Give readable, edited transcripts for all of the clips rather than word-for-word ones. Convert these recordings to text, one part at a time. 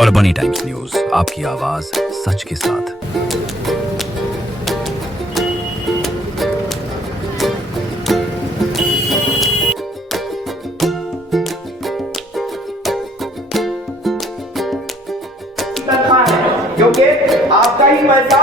और बनी times news, आपकी आवाज सच के साथ। क्योंकि आपका ही पैसा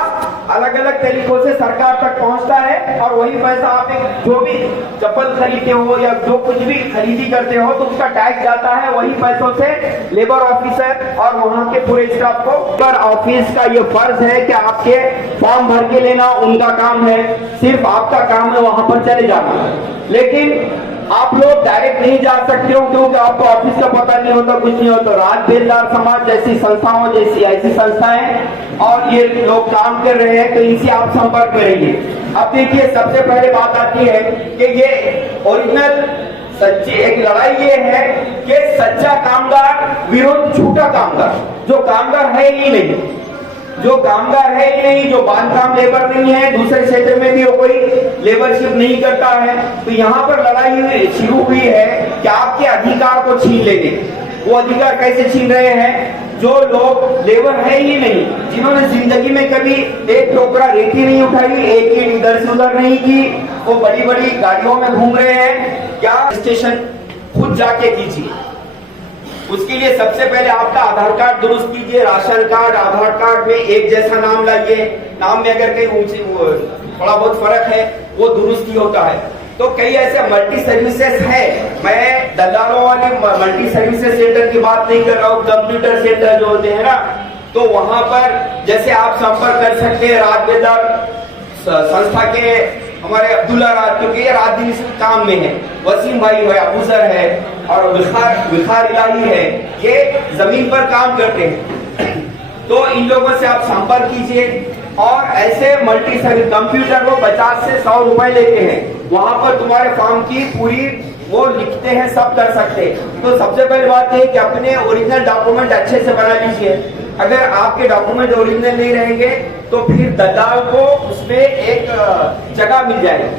अलग अलग तरीकों से सरकार तक पहुंचता है और वही पैसा आप एक जो भी चप्पल खरीदते हो या जो कुछ भी खरीदी करते हो तो उसका टैक्स जाता है वही पैसों से लेबर ऑफिसर और वहां के पूरे स्टाफ को। लेबर ऑफिस का ये फर्ज है कि आपके फॉर्म भर के लेना उनका काम है, सिर्फ आपका काम है वहां पर चले जाना। लेकिन आप लोग डायरेक्ट नहीं जा सकते हो क्योंकि आपको ऑफिस का पता नहीं होता, कुछ नहीं होता। राज बेलदार समाज जैसी संस्थाओं जैसी ऐसी संस्थाएं और ये लोग काम कर रहे हैं तो इनसे आप संपर्क करेंगे। अब देखिए, सबसे पहले बात आती है कि ये ओरिजिनल सच्ची एक लड़ाई ये है कि सच्चा कामगार विरुद्ध झूठा कामगार। जो कामगार है ही नहीं, जो कामगार है ही नहीं, जो बांधकाम लेबर नहीं है, दूसरे क्षेत्र में भी कोई लेबरशिप नहीं करता है, तो यहाँ पर लड़ाई शुरू हुई है कि आपके अधिकार को छीन लेंगे। वो अधिकार कैसे छीन रहे हैं? जो लोग लेबर है ही नहीं, जिन्होंने जिंदगी में कभी एक टोकरा रेती नहीं उठाई, एक ईंट इधर से उधर नहीं की, वो बड़ी बड़ी गाड़ियों में घूम रहे हैं, क्या स्टेशन खुद जाके कीजिए। उसके लिए सबसे पहले आपका आधार कार्ड दुरुस्त कीजिए। राशन कार्ड आधार कार्ड में एक जैसा नाम लाइए, नाम में अगर कहीं ऊंची थोड़ा बहुत फर्क है वो दुरुस्त ही होता है। तो कई ऐसे मल्टी सर्विसेज है, मैं दलालों वाले मल्टी सर्विसेज सेंटर की बात नहीं कर रहा हूँ, कंप्यूटर सेंटर जो होते हैं ना, तो वहां पर जैसे आप संपर्क कर सकते हैं राज बेलदार संस्था के हमारे अब्दुल्ला राज, क्योंकि ये रात दिन इस काम में है, वसीम भाई है, अबूजर है और विखार इलाही है, ये जमीन पर काम करते हैं। तो इन लोगों से आप संपर्क कीजिए। और ऐसे मल्टी सर्विस कंप्यूटर वो 50 से 100 रुपए लेते हैं, वहां पर तुम्हारे फॉर्म की पूरी वो लिखते हैं, सब कर सकते हैं। तो सबसे पहली बात है कि अपने ओरिजिनल डॉक्यूमेंट अच्छे से बना लीजिए। अगर आपके डॉक्यूमेंट ओरिजिनल नहीं रहेंगे तो फिर दलाल को उसमें एक जगह मिल जाएगी।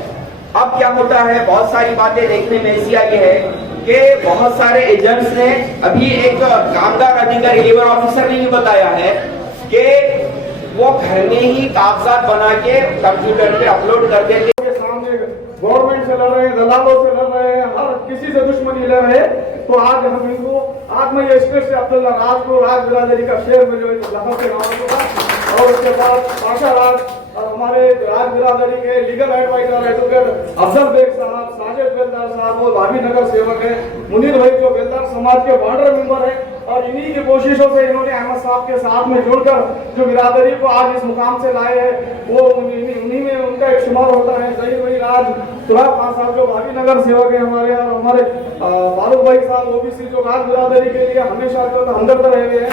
अब क्या होता है, बहुत सारी बातें देखने में ऐसी आई है कि बहुत सारे एजेंट्स ने अभी एक कामगार अधिकारी लेबर ऑफिसर ने ही बताया है कि वो घर में ही कागजात बना के कंप्यूटर पे अपलोड कर देते। गवर्नमेंट से लड़ रहे हैं, दलालों से लड़ रहे हैं, हर किसी से दुश्मनी ले रहे हैं। तो आज हम इनको, आज मैं ये स्टेट से अब्दुल्ला राज को राज बिरादरी का शेर में जो लखनऊ से नाम दूंगा, और उसके बाद पाशा राज और हमारे राज बिरादरी के legal adviser advocate Afzal Baig साहब, साजिद बेलदार साहब, वो भाभी नगर सेवक है, मुनीर भाई जो बेलदार समाज के वार्डर मेंबर है, और इन्हीं की कोशिशों से इन्होंने अहमद साहब के साथ में जुड़कर जो बिरादरी को आज इस मुकाम से लाए हैं, वो उन्हीं में उनका एक शुमार होता है। जहीर भाई राज, सुराब खान साहब जो भाभी नगर सेवक है हमारे, और हमारे फारूक भाई साहब ओबीसी जो राज बिरादरी के लिए हमेशा जो हमदर्द रहे हुए हैं।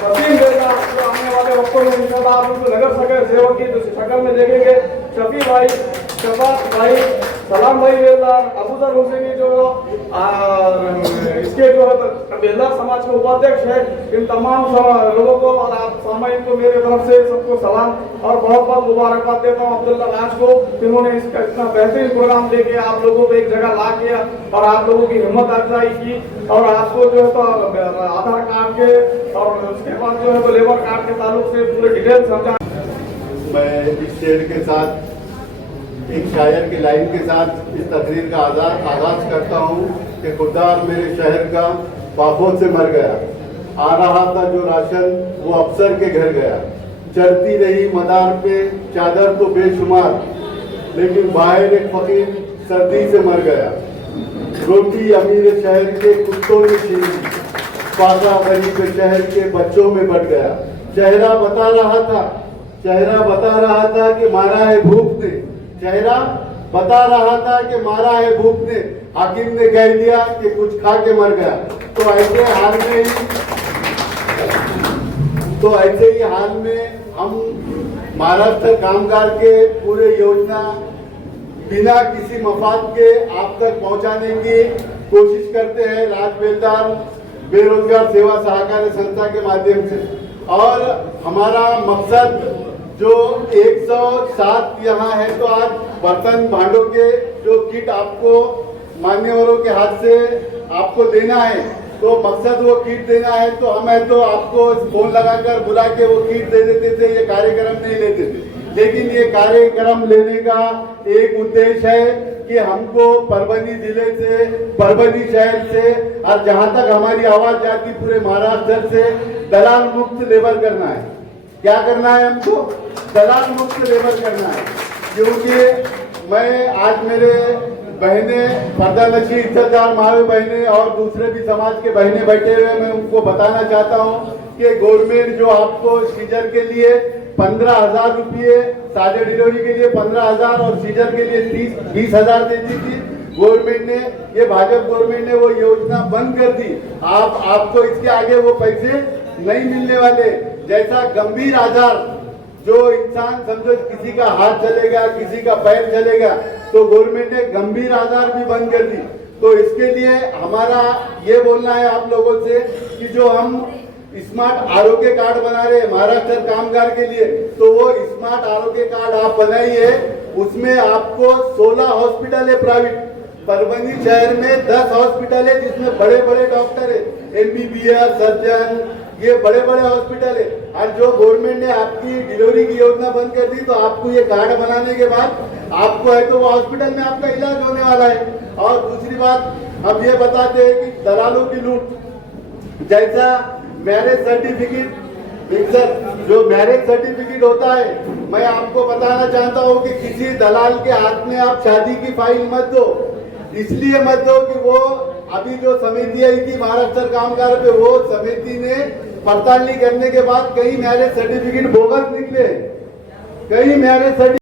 वसीम बेलदार जो आने वाले वक्तों में इंशाल्लाह आप उनको नगर सेवक की जो शक्ल में देखेंगे, शफी भाई, शफात भाई, सलाम भाई बेलदार, अबूजर हुसैनी जो इसके जो बेलदार समाज के उपाध्यक्ष है, इन तमाम लोगों को और आप सामाइन को मेरे तरफ से सबको सलाम और बहुत बहुत मुबारकबाद देता हूँ अब्दुल्ला राज को, जिन्होंने इसका इतना बेहतरीन प्रोग्राम लेके आप लोगों को एक जगह ला किया और आप लोगों की हिम्मत अफजाई की, और आपको जो है तो आधार कार्ड के और उसके बाद जो है तो लेबर कार्ड के ताल्लुक से पूरे डिटेल समझा। मैं इस शेर के साथ, एक शायर की लाइन के साथ इस तकरीर का आगाज करता हूँ कि खुदार मेरे शहर का बाफों से मर गया, आ रहा था जो राशन वो अफसर के घर गया, चढ़ती रही मदार पे चादर तो बेशुमार, लेकिन बाहर एक फकीर सर्दी से मर गया, रोटी अमीर शहर के कुत्तों ने छीनी, पासा गरीब शहर के बच्चों में बढ़ गया, चेहरा बता रहा था कि मारा है भूख ने, चेहरा बता रहा था कि मारा है भूख ने, हाकिम ने कह दिया कि कुछ खा के मर गया। तो ऐसे ही हाल में हम महाराष्ट्र कामगार के पूरे योजना बिना किसी मफाद के आप तक पहुंचाने की कोशिश करते हैं राज बेलदार बेरोजगार सेवा सहकारी संस्था के माध्यम से। और हमारा मकसद जो 107 यहाँ है, तो आज बर्तन भांडों के जो किट आपको मान्यवरों के हाथ से आपको देना है, तो मकसद वो किट देना है, तो हमें तो आपको फोन लगाकर बुला के वो किट दे देते थे, ये कार्यक्रम नहीं लेते थे। लेकिन ये कार्यक्रम लेने का एक उद्देश्य है कि हमको परभनी जिले से, परभनी शहर से और जहां तक हमारी आवाज जाती पूरे महाराष्ट्र से दलाल मुक्त लेबर करना है। क्या करना है हमको? दलाल मुक्त लेबर करना है। क्योंकि मैं आज मेरे बहने पर्दानशी इज्जतदार मावे बहने और दूसरे भी समाज के बहने बैठे हुए, मैं उनको बताना चाहता हूँ कि गवर्नमेंट जो आपको सीजर के लिए 15,000 रुपये, साझे डिलीवरी के लिए 15,000 और सीजर के लिए 20,000 देती थी गवर्नमेंट ने, ये भाजपा गवर्नमेंट ने वो योजना बंद कर दी। आपको इसके आगे वो पैसे नहीं मिलने वाले। जैसा गंभीर आजार जो इंसान समझो किसी का हाथ चलेगा, किसी का पैर चलेगा, तो गवर्नमेंट ने गंभीर आजार भी बंद कर दी। तो इसके लिए हमारा ये बोलना है आप लोगों से कि जो हम स्मार्ट आरोग्य कार्ड बना रहे हैं महाराष्ट्र कामगार के लिए, तो वो स्मार्ट आरोग्य कार्ड आप बनाइए। उसमें आपको 16 हॉस्पिटल है प्राइवेट, परभनी शहर में 10 हॉस्पिटल है जिसमें बड़े बड़े डॉक्टर है, MBBS सर्जन, ये बड़े बड़े हॉस्पिटल है। और जो गवर्नमेंट ने आपकी डिलीवरी की योजना बंद कर दी, तो आपको ये कार्ड बनाने के बाद आपको है तो वो हॉस्पिटल में आपका इलाज होने वाला है। और दूसरी बात हम ये बताते हैं कि दलालों की लूट, जैसा मैरिज सर्टिफिकेट, जो मैरिज सर्टिफिकेट होता है, मैं आपको बताना चाहता हूँ कि किसी दलाल के हाथ में आप शादी की फाइल मत दो। इसलिए मत दो कि वो अभी जो समिति आई थी महाराष्ट्र कामगार पे, वो समिति ने पड़ताल करने के बाद कई मैरिज सर्टिफिकेट बोगस निकले, कई मैरिज सर्टिफिकेट